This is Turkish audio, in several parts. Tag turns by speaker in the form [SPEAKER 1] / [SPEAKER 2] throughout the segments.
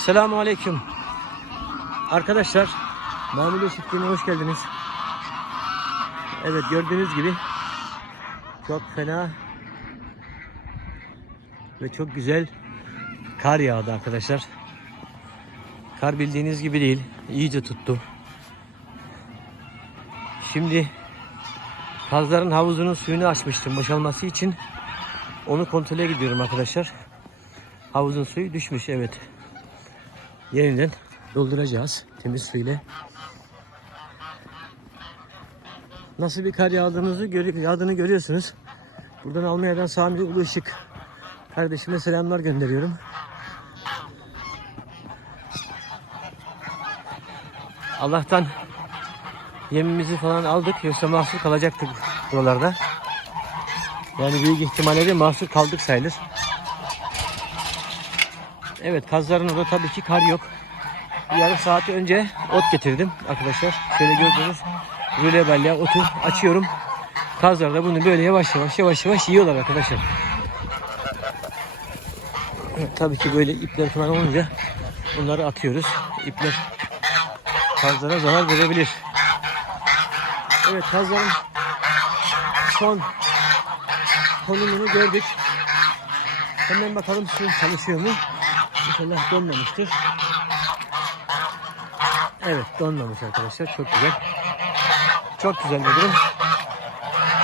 [SPEAKER 1] Selamun Aleyküm. Arkadaşlar, Mamule Çiftliği'ne hoş geldiniz. Evet gördüğünüz gibi çok fena ve çok güzel kar yağdı arkadaşlar. Kar bildiğiniz gibi değil. iyice tuttu. Şimdi kazların havuzunun suyunu açmıştım boşalması için. Onu kontrole gidiyorum arkadaşlar. Havuzun suyu düşmüş evet. Yeniden dolduracağız temiz su ile. Nasıl bir kar yağdığınızı görü yağdığını görüyorsunuz. Buradan Almanya'dan Sami Ulu Işık kardeşime selamlar gönderiyorum. Allah'tan yemimizi falan aldık yoksa mahsur kalacaktık buralarda. Yani büyük ihtimalle de mahsur kaldık sayılır. Evet kazların orada tabii ki kar yok. Bir yarım saat önce ot getirdim arkadaşlar. Şöyle gördüğünüz rüle otu açıyorum. Kazlar da bunu böyle yavaş yavaş yavaş yavaş yiyorlar arkadaşlar. Tabii ki böyle ipler falan olunca bunları atıyoruz. İpler kazlara zarar verebilir. Evet kazların son konumunu gördük. Hemen bakalım su çalışıyor mu? İnşallah donmamıştır. Evet donmamış arkadaşlar. Çok güzel. Çok güzel bir durum.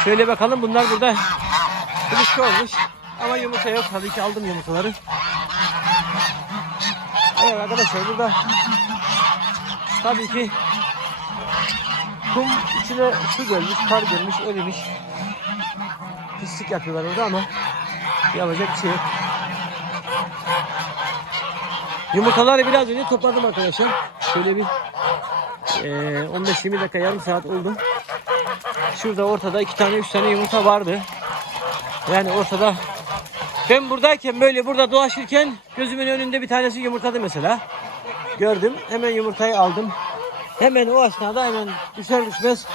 [SPEAKER 1] Şöyle bakalım bunlar burada kılıçlı olmuş. Ama yumurta yok. Tabii ki aldım yumurtaları. Evet arkadaşlar burada tabii ki kum içine su gelmiş, kar gelmiş, erimiş. Pislik yapıyorlar orada ama yapacak bir şey yok. Yumurtaları biraz önce topladım arkadaşlar. Şöyle bir eee, 15-20 dakika yarım saat oldu. Şurada ortada iki tane üç tane yumurta vardı. Yani ortada ben buradayken böyle burada dolaşırken gözümün önünde bir tanesi yumurtladı mesela. Gördüm. Hemen yumurtayı aldım. Hemen o esnada hemen düşer düşmez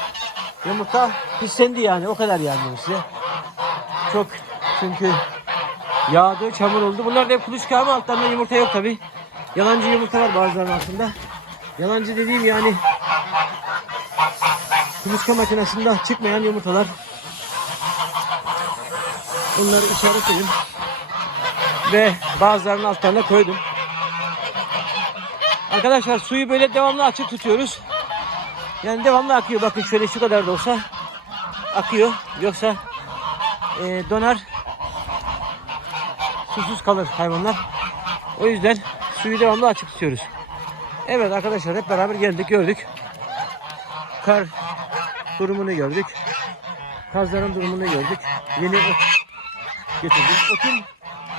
[SPEAKER 1] yumurta pislendi yani. O kadar yani size. Çok çünkü yağdı, çamur oldu. Bunlar da hep kuluçka ama altlarında yumurta yok tabi. Yalancı yumurta var bazılarının altında. Yalancı dediğim yani kuluçka makinesinde çıkmayan yumurtalar. Bunları işaretledim. Ve bazılarının altlarına koydum. Arkadaşlar suyu böyle devamlı açık tutuyoruz. Yani devamlı akıyor. Bakın şöyle şu kadar da olsa akıyor. Yoksa e, donar susuz kalır hayvanlar. O yüzden suyu devamlı açık tutuyoruz. Evet arkadaşlar hep beraber geldik gördük. Kar durumunu gördük. Kazların durumunu gördük. Yeni ot getirdim. Otun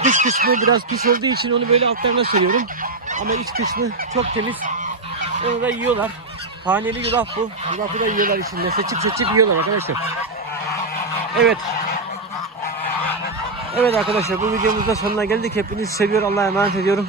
[SPEAKER 1] dış kısmı biraz pis olduğu için onu böyle altlarına sürüyorum. Ama iç kısmı çok temiz. Onu da yiyorlar. Taneli yulaf bu. Yulafı da yiyorlar içinde. Seçip seçip yiyorlar arkadaşlar. Evet. Evet arkadaşlar bu videomuzda sonuna geldik. Hepinizi seviyor. Allah'a emanet ediyorum.